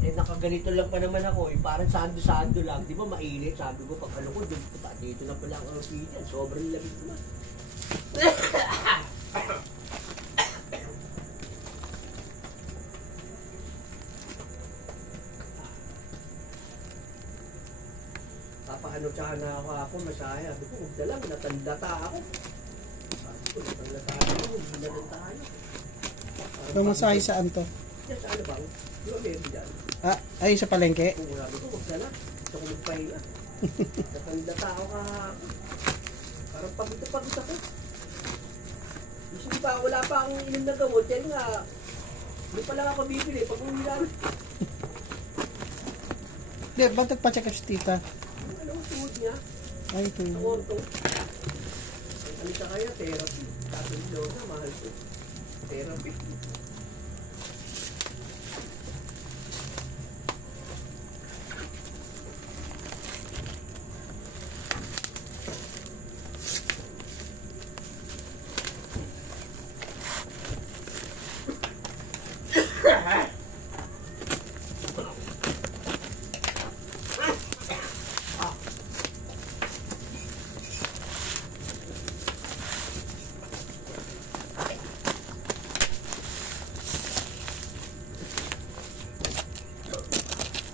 Eh, nakaganito lang pa naman ako. Eh, parang sando-sando lang. Di ba mainit? Sabi ko, pag ano ko, dito na pala ang opinion. Sobrang lamig naman. Papaano tsaka na ako masaya. Sabi ko, huwag na lang, natandata ako. Sabi ko, natandata ako, hindi na lang tayo. Pamasahe saan to? Yan, sa ano bang? Di ba meron dyan? Ah, ay sa palengke? Kung sabi ko, huwag na lang. Gusto ko magpahinga. Natandata ako kahapon. Parang pagod ako. Gusto pa, wala pa akong inom na gamot. Yan nga, hindi pa lang ako bibili pag uwi namin. Hindi, ba't nagpa-check up si tita? Ano, tuhod niya? Ay, ito. Sa orto. Ano siya kaya? Therapy. Tapos daw na, mahal ko. Therapy.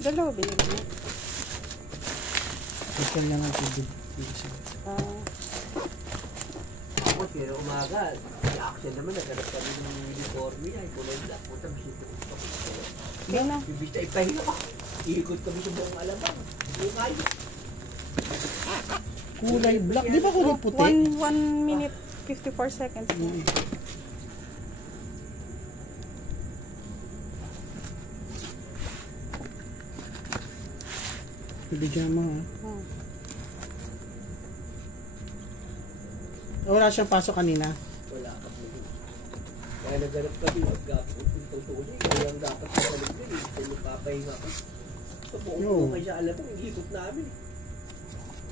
Dalawa ba yun? Ito lang ang tubig. Ako, kaya umaga. Si Action naman, nagharap kami ng uniforme niya. Kulay black. Puta, bisita ko pa ko. Hindi na. Bibista, ipahinga ko. Iikot kami sa buong alabang. Hindi kayo. Kulay black. Di ba kulay puti? 1 minute 54 seconds. Bibigyan mo ha. Wala siyang pasok kanina. Wala ka po. Kaya naghanap kami. Magkapot yung tutuloy. Kaya ang dapat sa kaligyan. Kung magpapahinga ka. Sa buong ko kayo sa alabang. Iikot namin.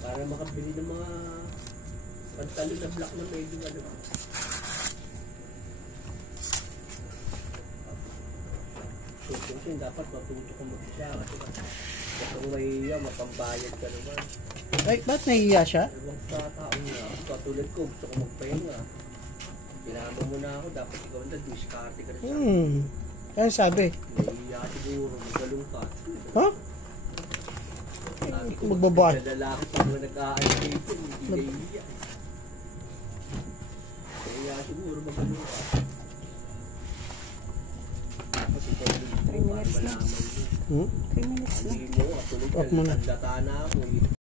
Para makabili ng mga pantalon na black na medyo ano. So, dapat matuto ko mag-isa. Kasi kung mahihiya, mapambayad ka naman. Ay, ba't nahihiya siya? Huwag sa tao nga. Katulad ko, gusto ko magpahinga. Sinama mo na ako, dapat ikaw na diskarte ka na sa akin. Ano sabi? Nahihiya siguro, magalong ka. Ha? Magbabahay. Sa lalaki pag nag-a-alipin, hindi nahihiya. Nahihiya siguro, magalong ka. Kasi ikaw na gusto ko, para malaman mo. 3 minutes na. Hindi mo, katulad ka, nagdata na ako.